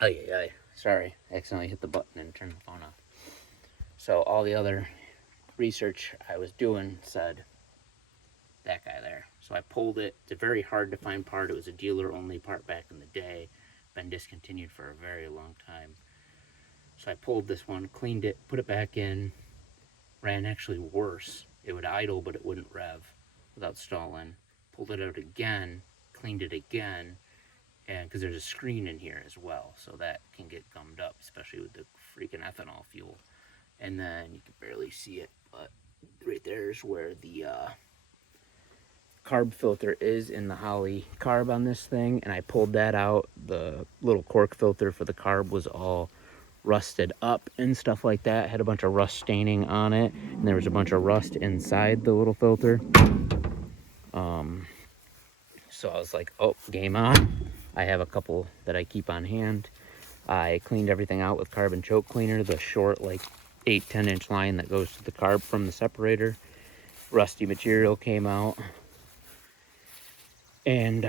Oh yeah, sorry, I accidentally hit the button and turned the phone off. So all the other research I was doing said that guy there. So I pulled it. It's a very hard to find part. It was a dealer only part back in the day. Been discontinued for a very long time. So I pulled this one, cleaned it, put it back in, ran actually worse. It would idle, but it wouldn't rev without stalling. Pulled it out again, cleaned it again, and because there's a screen in here as well, so that can get gummed up, especially with the freaking ethanol fuel. And then you can barely see it, but right there's where the carb filter is in the Holly carb on this thing, and I pulled that out. The little cork filter for the carb was all rusted up and stuff like that. It had a bunch of rust staining on it, and there was a bunch of rust inside the little filter. So I was like, oh, game on. I have a couple that I keep on hand. I cleaned everything out with carbon choke cleaner, the short, like 8-10 inch line that goes to the carb from the separator. Rusty material came out, and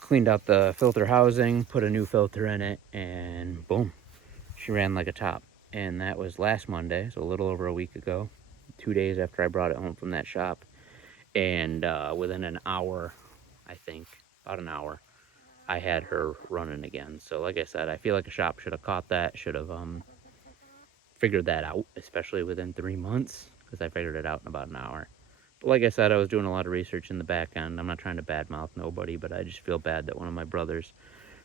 cleaned out the filter housing, put a new filter in it, and boom, she ran like a top. And that was last Monday, so a little over a week ago, 2 days after I brought it home from that shop. And within an hour, I think, about an hour, I had her running again. So like I said, I feel like a shop should have caught that, should have figured that out, especially within 3 months, because I figured it out in about an hour. But like I said, I was doing a lot of research in the back end. I'm not trying to badmouth nobody, but I just feel bad that one of my brothers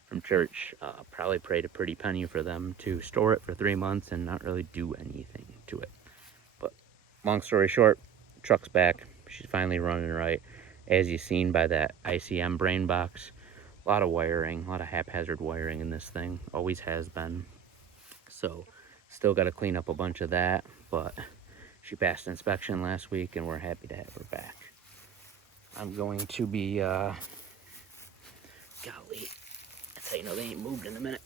from church probably paid a pretty penny for them to store it for 3 months and not really do anything to it. But long story short, truck's back. She's finally running right. As you've seen by that ICM brain box, a lot of wiring, a lot of haphazard wiring in this thing. Always has been. So still got to clean up a bunch of that, but she passed inspection last week and we're happy to have her back. I'm going to be, golly, that's how you know they ain't moved in a minute.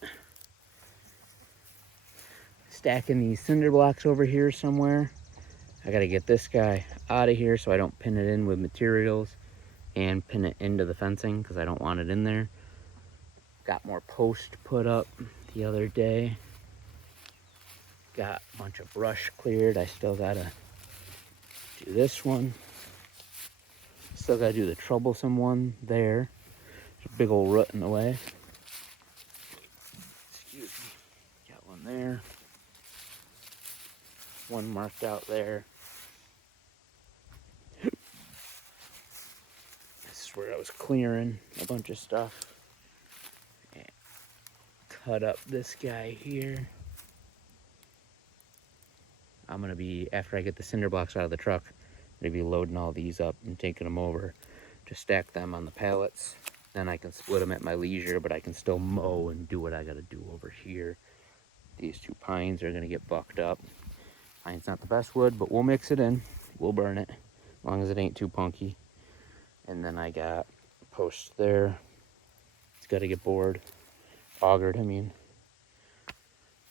Stacking these cinder blocks over here somewhere. I got to get this guy out of here so I don't pin it in with materials and pin it into the fencing because I don't want it in there. Got more posts put up the other day. Got a bunch of brush cleared. I still gotta do this one. Still gotta do the troublesome one there. There's a big old root in the way. Excuse me. Got one there. One marked out there. This is where I was clearing a bunch of stuff. And cut up this guy here. I'm gonna be, after I get the cinder blocks out of the truck, I'm gonna be loading all these up and taking them over to stack them on the pallets. Then I can split them at my leisure, but I can still mow and do what I gotta do over here. These two pines are gonna get bucked up. Pine's not the best wood, but we'll mix it in. We'll burn it, as long as it ain't too punky. And then I got a post there. It's gotta get bored, augered, I mean.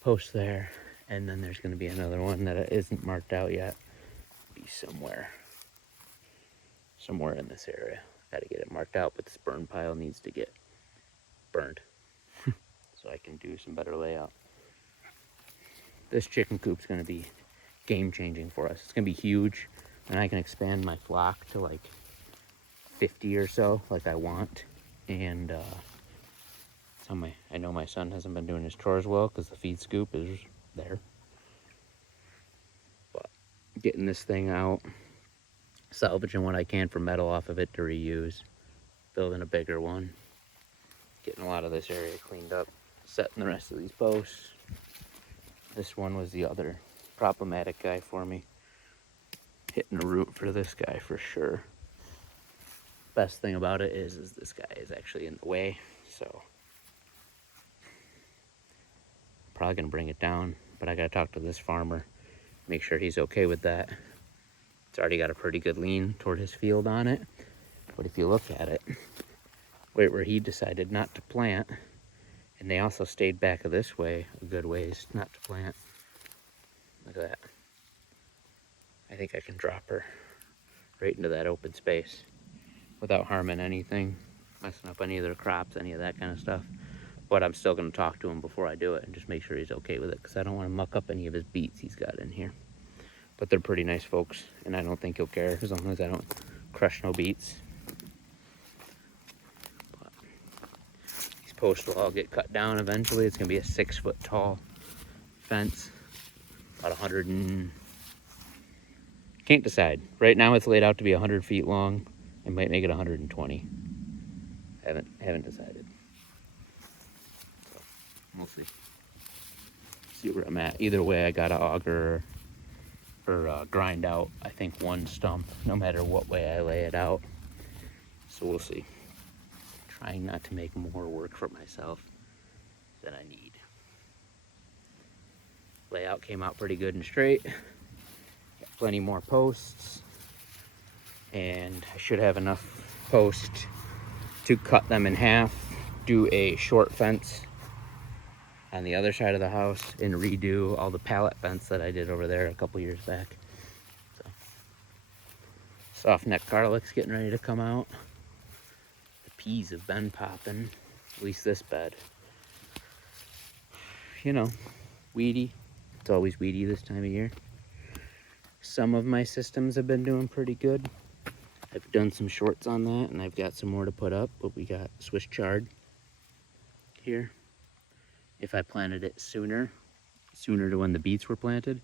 Post there. And then there's gonna be another one that isn't marked out yet. Be somewhere in this area. Gotta get it marked out, but this burn pile needs to get burned so I can do some better layout. This chicken coop's gonna be game changing for us. It's gonna be huge, and I can expand my flock to like 50 or so, like I want. And I know my son hasn't been doing his chores well because the feed scoop is there. But getting this thing out, salvaging what I can for metal off of it to reuse, building a bigger one, getting a lot of this area cleaned up, setting the rest of these posts. This one was the other problematic guy for me. Hitting a root for this guy for sure. Best thing about it is this guy is actually in the way, so probably gonna bring it down, but I gotta talk to this farmer, make sure he's okay with that. It's already got a pretty good lean toward his field on it, but if you look at it, right where he decided not to plant, and they also stayed back of this way a good ways not to plant. Look at that. I think I can drop her right into that open space without harming anything, messing up any of their crops, any of that kind of stuff. But I'm still going to talk to him before I do it and just make sure he's okay with it, because I don't want to muck up any of his beets he's got in here. But they're pretty nice folks, and I don't think he'll care as long as I don't crush no beets. But these posts will all get cut down eventually. It's going to be a 6-foot tall fence, about 100 and... Can't decide. Right now it's laid out to be 100 feet long. I might make it 120. Haven't decided. So we'll see. See where I'm at. Either way, I gotta auger or grind out, I think, one stump, no matter what way I lay it out. So we'll see. Trying not to make more work for myself than I need. Layout came out pretty good and straight. Got plenty more posts, and I should have enough posts to cut them in half, do a short fence on the other side of the house, and redo all the pallet fence that I did over there a couple years back. So, soft neck garlic's getting ready to come out. The peas have been popping, at least this bed. You know, weedy. It's always weedy this time of year. Some of my systems have been doing pretty good. I've done some shorts on that, and I've got some more to put up, but we got Swiss chard here. If I planted it sooner to when the beets were planted,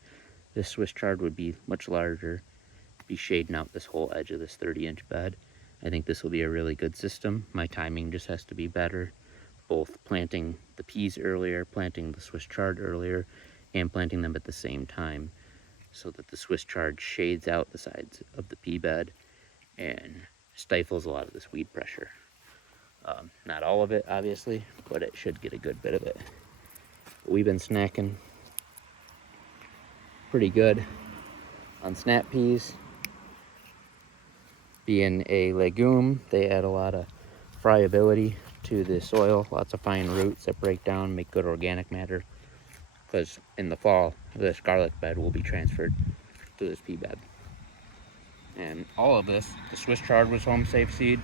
this Swiss chard would be much larger, be shading out this whole edge of this 30-inch bed. I think this will be a really good system. My timing just has to be better, both planting the peas earlier, planting the Swiss chard earlier, and planting them at the same time, so that the Swiss chard shades out the sides of the pea bed and stifles a lot of this weed pressure. Not all of it, obviously, but it should get a good bit of it. We've been snacking pretty good on snap peas. Being a legume, they add a lot of friability to the soil, lots of fine roots that break down, make good organic matter, because in the fall, this garlic bed will be transferred to this pea bed. And all of this, the Swiss chard was home safe seed,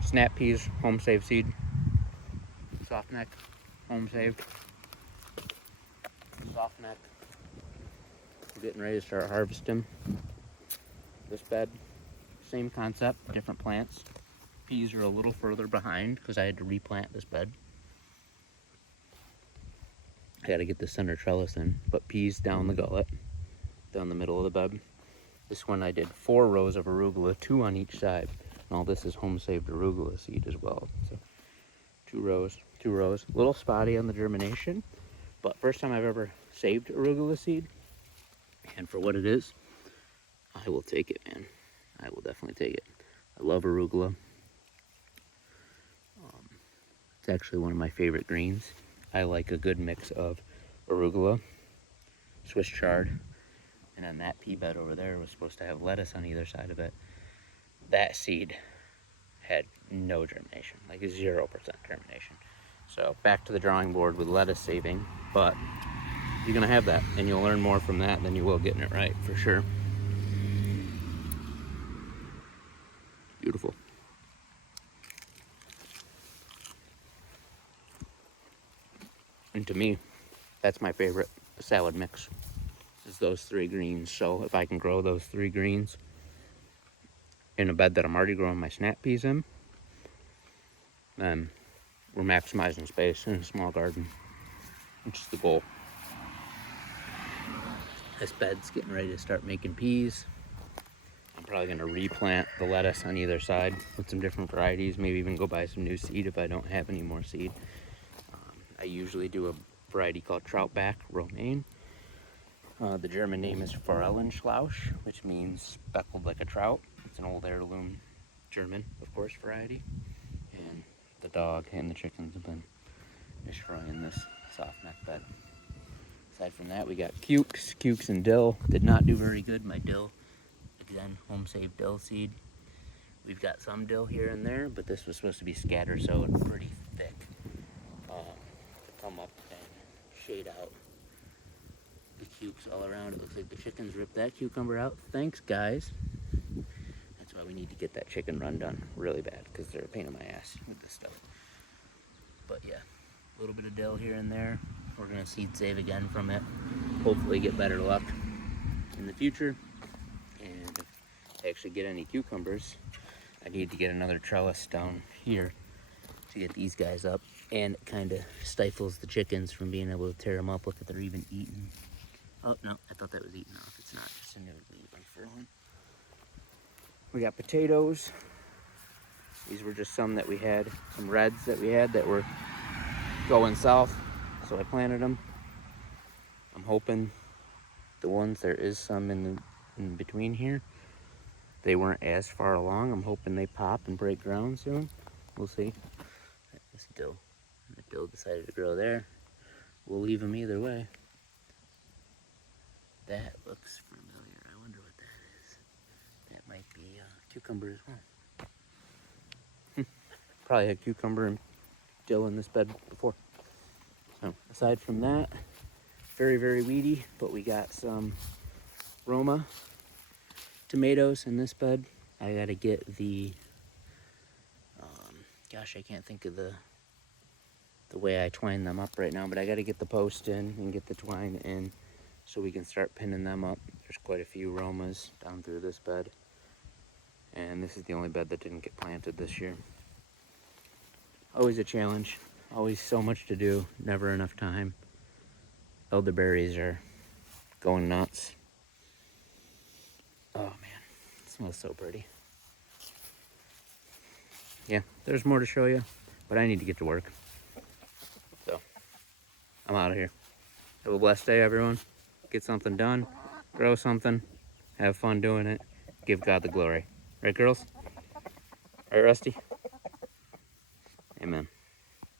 snap peas, home safe seed, soft neck, home saved, soft neck. We're getting ready to start harvesting this bed. Same concept, different plants. Peas are a little further behind because I had to replant this bed. I gotta get the center trellis in, but peas down the gullet, down the middle of the bed. This one I did 4 rows of arugula, 2 on each side. And all this is home saved arugula seed as well. So 2 rows. A little spotty on the germination, but first time I've ever saved arugula seed. And for what it is, I will take it, man. I will definitely take it. I love arugula. It's actually one of my favorite greens. I like a good mix of arugula, Swiss chard, and then that pea bed over there was supposed to have lettuce on either side of it. That seed had no germination, like 0% germination. So back to the drawing board with lettuce saving, but you're gonna have that, and you'll learn more from that than you will getting it right, for sure. Beautiful. And to me, that's my favorite salad mix, is those 3 greens. So if I can grow those 3 greens in a bed that I'm already growing my snap peas in, then we're maximizing space in a small garden, which is the goal. This bed's getting ready to start making peas. I'm probably going to replant the lettuce on either side with some different varieties, maybe even go buy some new seed if I don't have any more seed. I usually do a variety called Troutback Romaine. The German name is Forellenschlauch, which means speckled like a trout. It's an old heirloom German, of course, variety. And the dog and the chickens have been destroying this soft neck bed. Aside from that, we got cukes and dill. Did not do very good. My dill, again, home saved dill seed. We've got some dill here and there, but this was supposed to be scatter sowed pretty thick. Come up and shade out the cukes all around. It looks like the chickens ripped that cucumber out. Thanks, guys. That's why we need to get that chicken run done really bad, because they're a pain in my ass with this stuff. But yeah, A little bit of dill here and there. We're gonna seed save again from it. Hopefully get better luck in the future. And if I actually get any cucumbers, I need to get another trellis down here to get these guys up. And it kind of stifles the chickens from being able to tear them up. Look at, they're even eating. Oh no, I thought that was eaten off. It's not, just a new leaf unfurling. We got potatoes. These were just some that we had, some reds that we had that were going south, so I planted them. I'm hoping the ones, there is some in between here, they weren't as far along. I'm hoping they pop and break ground soon. We'll see. This dill, the dill decided to grow there. We'll leave them either way. That looks familiar. I wonder what that is. That might be cucumber as well. Probably had cucumber and dill in this bed before. So aside from that, very, very weedy, but we got some Roma tomatoes in this bed. I gotta get the, gosh, I can't think of the way I twine them up right now, but I gotta get the post in and get the twine in so we can start pinning them up. There's quite a few Romas down through this bed. And this is the only bed that didn't get planted this year. Always a challenge, always so much to do, never enough time. Elderberries are going nuts. Oh man, it smells so pretty. Yeah, there's more to show you, but I need to get to work. So, I'm out of here. Have a blessed day, everyone. Get something done, grow something, have fun doing it, give God the glory. Right, girls? Right, Rusty? Amen.